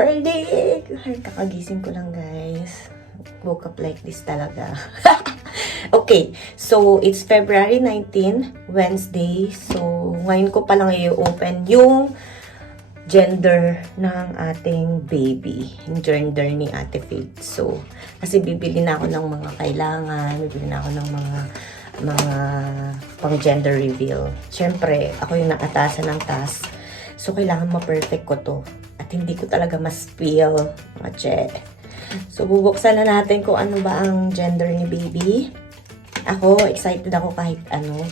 morning! Kakagising ko lang, guys. Woke up like this talaga. Okay, so it's February 19, Wednesday. So, ngayon ko palang i-open yung gender ng ating baby. Yung gender ni Ate Faith. So, kasi bibili na ako ng mga kailangan. Bibili na ako ng mga pang gender reveal. Siyempre, ako yung naatasan ng task. So, kailangan ma-perfect ko to. At hindi ko talaga ma-spill. So, bubuksan na natin kung ano ba ang gender ni baby. Ako, excited ako kahit ano.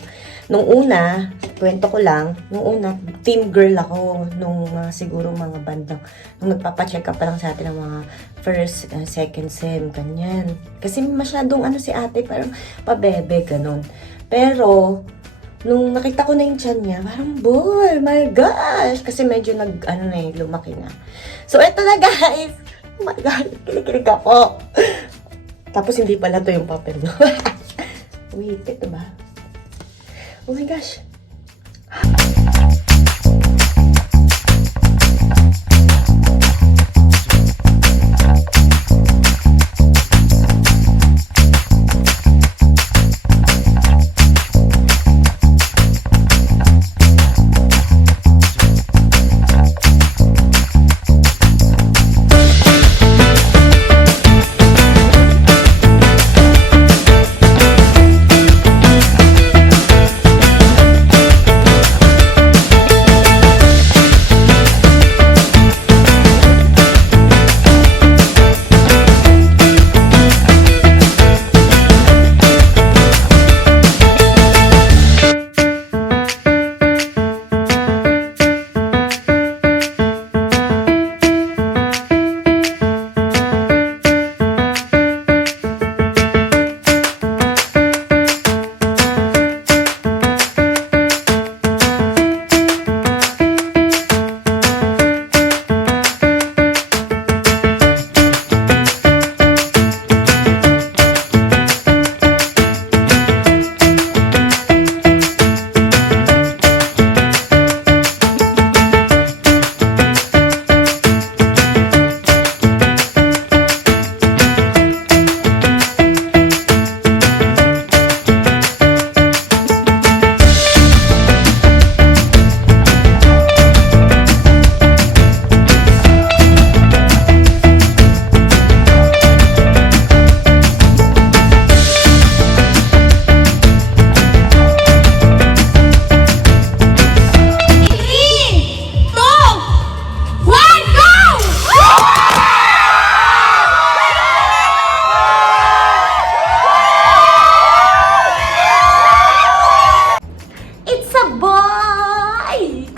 Nung una, kwento ko lang, nung una, team girl ako. Nung siguro mga bandang, nung nagpapacheck up pa lang sa atin ng mga first, second sem, ganyan. Kasi masyadong ano si ate, parang pabebe, ganun. Pero, nung nakita ko na yung tiyan niya, parang, boy, my gosh! Kasi medyo lumaki na. So, eto na guys! Oh my God, kilig-kilig ako. Tapos, hindi pala to yung papel, no? Wait, ito ba? Oh my gosh!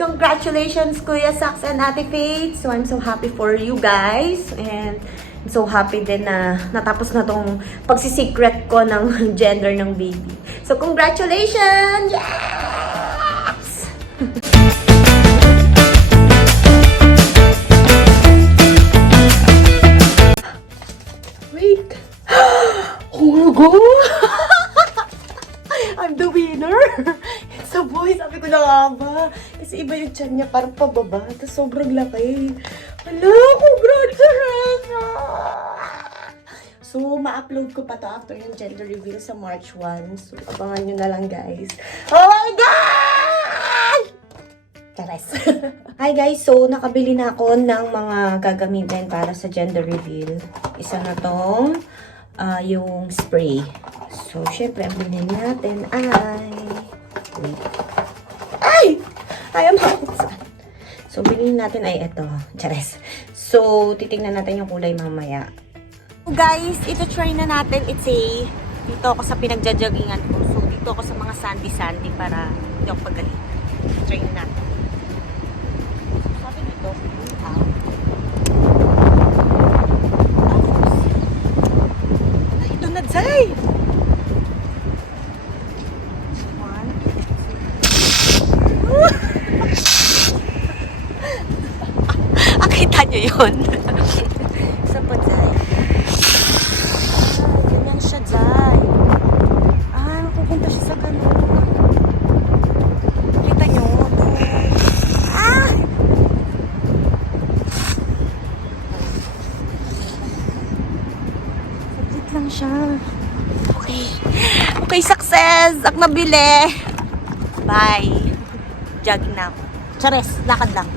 Congratulations, Kuya Sax and Ate Faith. So, I'm so happy for you guys. And I'm so happy din na natapos na tong pagsisecret ko ng gender ng baby. So, congratulations! Yes! Wait. Oh my God! I'm the winner! It's a boy, sabi ko na nga ba. Kasi iba yung tiyan niya, parang pababa. Tapos sobrang laki. Hala, congratulations! So, ma-upload ko pa to after yung gender reveal sa March 1. So, abangan nyo na lang, guys. Oh my God! Chares. Hi guys, so nakabili na ako ng mga gagamitin para sa gender reveal. Isa na tong yung spray. So, syempre, ang bilhin natin ay... Wait. Ay! Ayaw makusan. So, bilhin natin ay ito. Chares. So, titignan natin yung kulay mamaya. So, guys, ito try na natin. It's a... Dito ako sa pinagjajagingan ko. So, dito ako sa mga sandy-sandy para hindi ako pagalit. Try na natin. Sabi dito, out. Ay, ito na, Zay! Akita nyo yun? Saan po, Zay? Ganyan siya, Zay. Mapupunta siya sa ganun. Kita nyo? siya. Okay. Okay, success! Ak nabili! Bye! Jogging na ako. Chares, lakad lang.